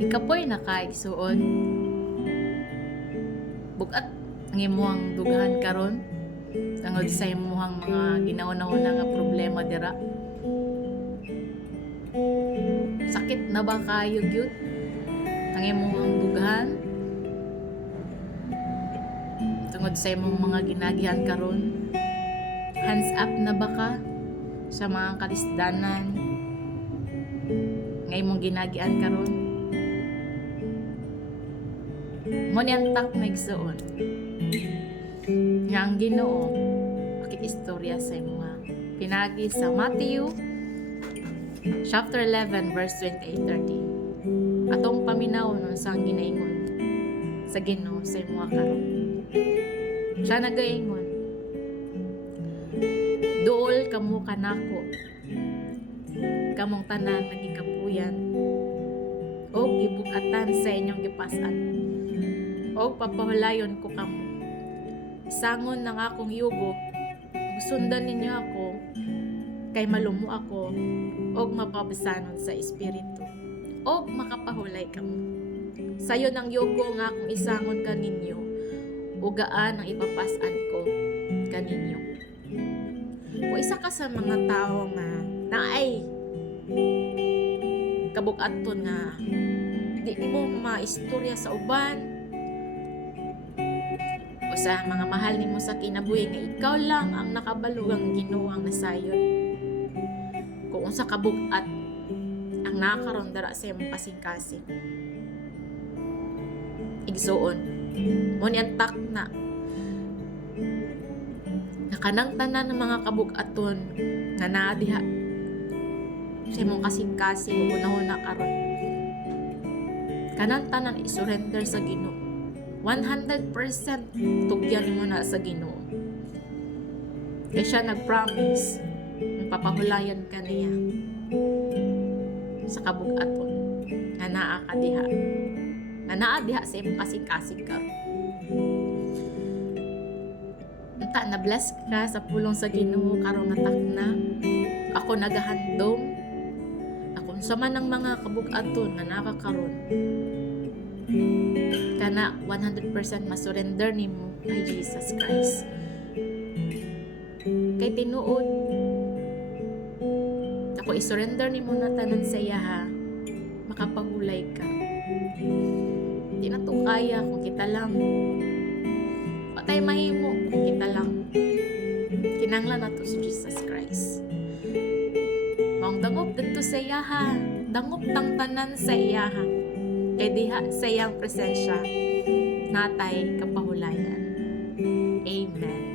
Ikapoy nakaigsuon. Bugat ang imuhang dughan karon tungod sa imuhang mga ginauna-una nga problema dira. Sakit na ba kayo gyud ang imuhang dughan tungod sa imong mga ginagihan karon? Hands up na ba ka sa mga kalisdanan nga imong ginagian karon? Mo niyantak na igsuon nga ang Ginoo makikistorya sa imuha. Pinagi sa Matthew chapter 11 verse 28-30. Atong paminawon sa ginaingon sa Ginoo sa imuha karon. Siya nagaingon, duol kamo kanako, kamong tanan nagikapuyan, o gibugatan sa inyong gipas-an, o papahulayon ko kamo. Isangon ng akong yugo, sundan ninyo ako, kay malumo ako, o mapabasanon sa espiritu, o makapahulay kamo. Sayo ng yugo nga akong isangon kaninyo, ugaan ang ipapasan ko kaninyo. Kung isa ka sa mga tao nga naay kabukaton nga di mo maistorya sa uban o sa mga mahal nimo sa kinabuhi nga ikaw lang ang nakabalugang Ginoo ang nasayon. Kung unsa kabugat ang nakaron dara sa imong kasing-kasing, igsuon mo niyantak na kanang tanan ng mga kabugaton nga naa diha sa imong kasing-kasing una-una karon, kanang tanan i-surrender sa Ginoo. 100% tugyan mo na sa Ginoo. Kaya siya nag-promise papahulayan ka niya sa kabugaton nga naa ka diha, nga naa diha sa imong kasing-kasing karon. Unta na bless ka sa pulong sa Ginoo karon nga takna. Ako nagahandom akon sa man ang mga kabugaton nga nakakaron, kana 100% masurrender nimo kay Jesus Christ. Kay tinuod ako isurrender nimo na tanan sa iya ha, makapahulay ka. Di na to kaya kung kita lang, patay mahimo kung kita lang. Kinanglan na to si Jesus Christ. Maong dangop dito sa iya ha, dangop tang tanan sa iya ha, kay diha sa iyang presensya natay kapahulayan. Amen.